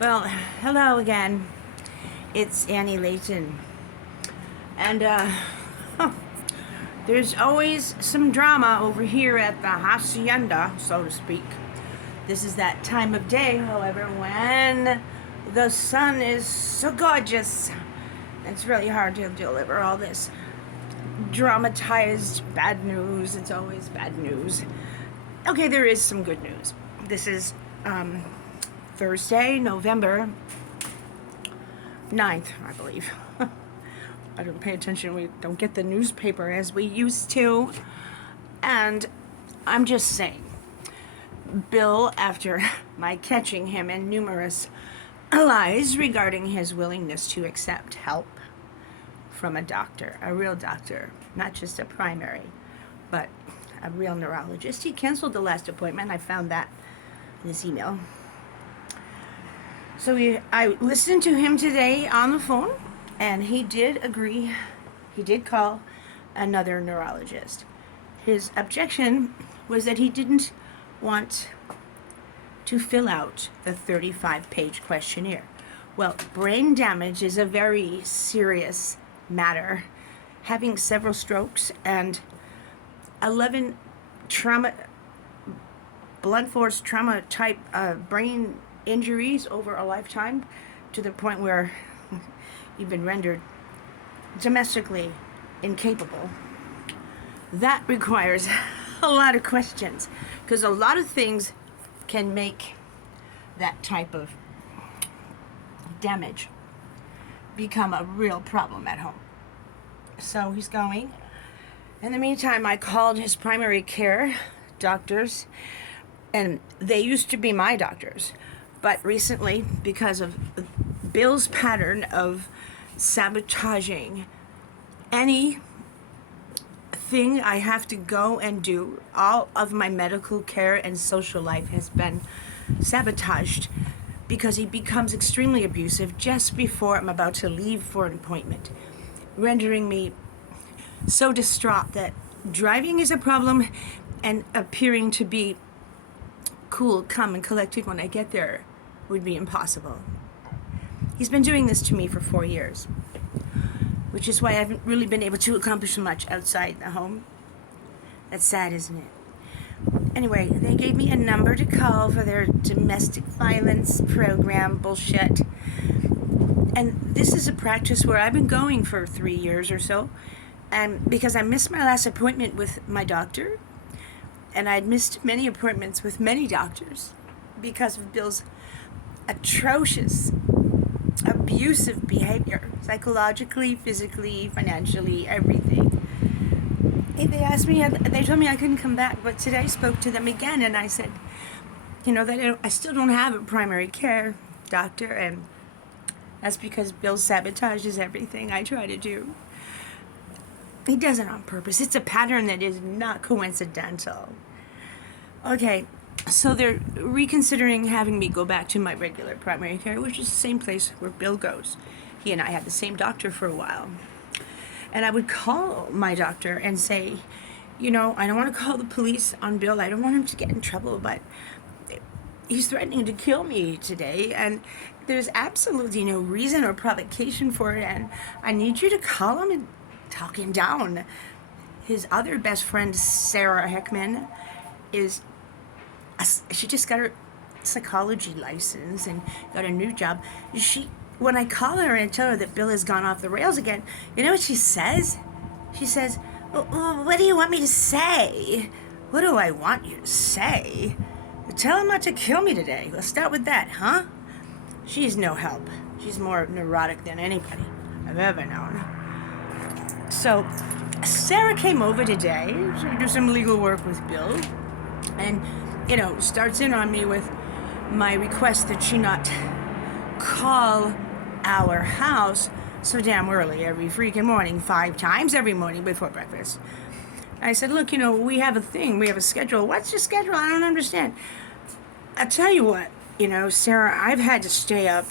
Well, hello again. It's Annie Layton. And there's always some drama over here at the hacienda, so to speak. This is that time of day, however, when the sun is so gorgeous. It's really hard to deliver all this dramatized bad news. It's always bad news. Okay, there is some good news. This is Thursday, November 9th, I believe. I don't pay attention. We don't get the newspaper as we used to. And I'm just saying, Bill, after my catching him in numerous lies regarding his willingness to accept help from a doctor, a real doctor, not just a primary, but a real neurologist. He canceled the last appointment. I found that in his email. So I listened to him today on the phone, and he did agree. He did call another neurologist. His objection was that he didn't want to fill out the 35-page questionnaire. Well, brain damage is a very serious matter. Having several strokes and 11 blunt force trauma type brain injuries over a lifetime, to the point where you've been rendered domestically incapable. That requires a lot of questions, because a lot of things can make that type of damage become a real problem at home. So he's going. In the meantime, I called his primary care doctors, and they used to be my doctors. But recently, because of Bill's pattern of sabotaging anything I have to go and do, all of my medical care and social life has been sabotaged, because he becomes extremely abusive just before I'm about to leave for an appointment, rendering me so distraught that driving is a problem and appearing to be cool, calm, and collected when I get there would be impossible. He's been doing this to me for 4 years, which is why I haven't really been able to accomplish much outside the home. That's sad, isn't it? Anyway, they gave me a number to call for their domestic violence program bullshit. And this is a practice where I've been going for 3 years or so. And because I missed my last appointment with my doctor, and I'd missed many appointments with many doctors because of Bill's atrocious, abusive behavior, psychologically, physically, financially, everything. They told me I couldn't come back, but today I spoke to them again, and I said, that I still don't have a primary care doctor, and that's because Bill sabotages everything I try to do. He does it on purpose. It's a pattern that is not coincidental. Okay, so they're reconsidering having me go back to my regular primary care, which is the same place where Bill goes. He and I had the same doctor for a while. And I would call my doctor and say, I don't want to call the police on Bill. I don't want him to get in trouble, but he's threatening to kill me today, and there's absolutely no reason or provocation for it, and I need you to call him and talk him down. His other best friend, Sarah Heckman, she just got her psychology license and got a new job. When I call her and tell her that Bill has gone off the rails again, you know what she says? She says, what do you want me to say? What do I want you to say? Tell him not to kill me today. Let's start with that, huh? She's no help. She's more neurotic than anybody I've ever known. So Sarah came over today to do some legal work with Bill, and starts in on me with my request that she not call our house so damn early every freaking morning, 5 times every morning before breakfast. I said, look, we have a thing, we have a schedule. What's your schedule? I don't understand. I'll tell you what, Sarah, I've had to stay up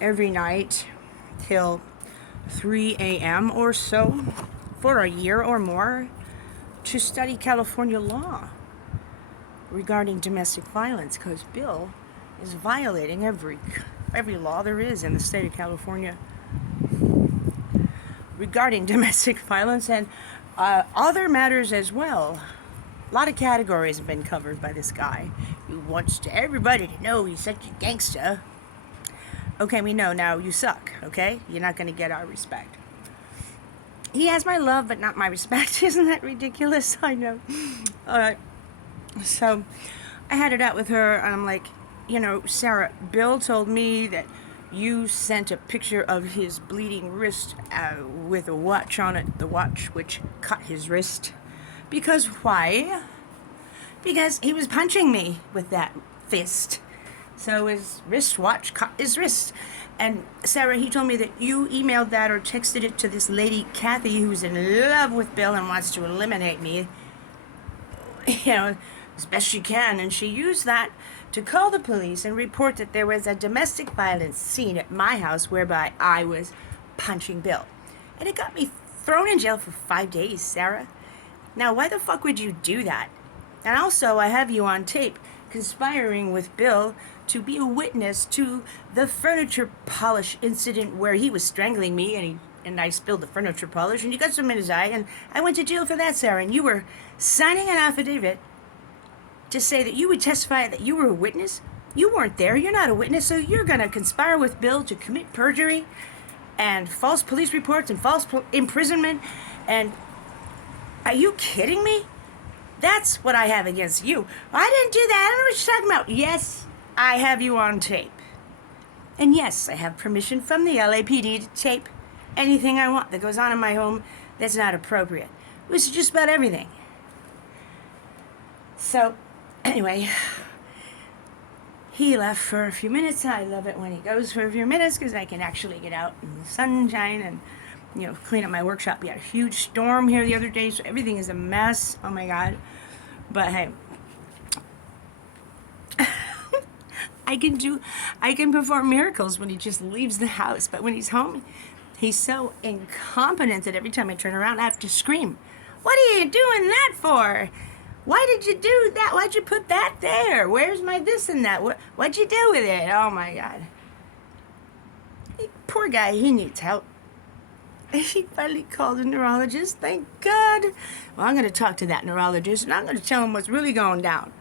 every night till 3 a.m. or so for a year or more to study California law regarding domestic violence, because Bill is violating every every law there is in the state of California regarding domestic violence and other matters as well. A lot of categories have been covered by this guy who wants everybody to know he's such a gangster. Okay, we know now you suck, okay? You're not going to get our respect. He has my love, but not my respect. Isn't that ridiculous? I know. All right. So I had it out with her, and I'm like, Sarah, Bill told me that you sent a picture of his bleeding wrist with a watch on it, the watch which cut his wrist. Because why? Because he was punching me with that fist. So his wristwatch cut his wrist. And Sarah, he told me that you emailed that or texted it to this lady, Kathy, who's in love with Bill and wants to eliminate me, as best she can. And she used that to call the police and report that there was a domestic violence scene at my house whereby I was punching Bill. And it got me thrown in jail for 5 days, Sarah. Now, why the fuck would you do that? And also, I have you on tape conspiring with Bill to be a witness to the furniture polish incident where he was strangling me and I spilled the furniture polish and you got some in his eye and I went to jail for that, Sarah. And you were signing an affidavit to say that you would testify that you were a witness. You weren't there. You're not a witness. So you're going to conspire with Bill to commit perjury and false police reports and false imprisonment. And are you kidding me? That's what I have against you. I didn't do that. I don't know what you're talking about. Yes, I have you on tape. And yes, I have permission from the LAPD to tape anything I want that goes on in my home that's not appropriate. Which is just about everything. So, anyway, he left for a few minutes. I love it when he goes for a few minutes because I can actually get out in the sunshine and clean up my workshop. We had a huge storm here the other day, so everything is a mess. Oh my God. But hey, I can perform miracles when he just leaves the house. But when he's home, he's so incompetent that every time I turn around, I have to scream, "What are you doing that for? Why did you do that? Why'd you put that there? Where's my this and that? What'd you do with it?" Oh my God. Poor guy, he needs help. He finally called a neurologist, thank God. Well, I'm going to talk to that neurologist, and I'm going to tell him what's really going down.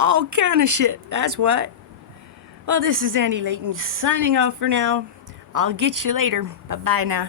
All kind of shit, that's what. Well, this is Annie Layton signing off for now. I'll get you later. Bye-bye now.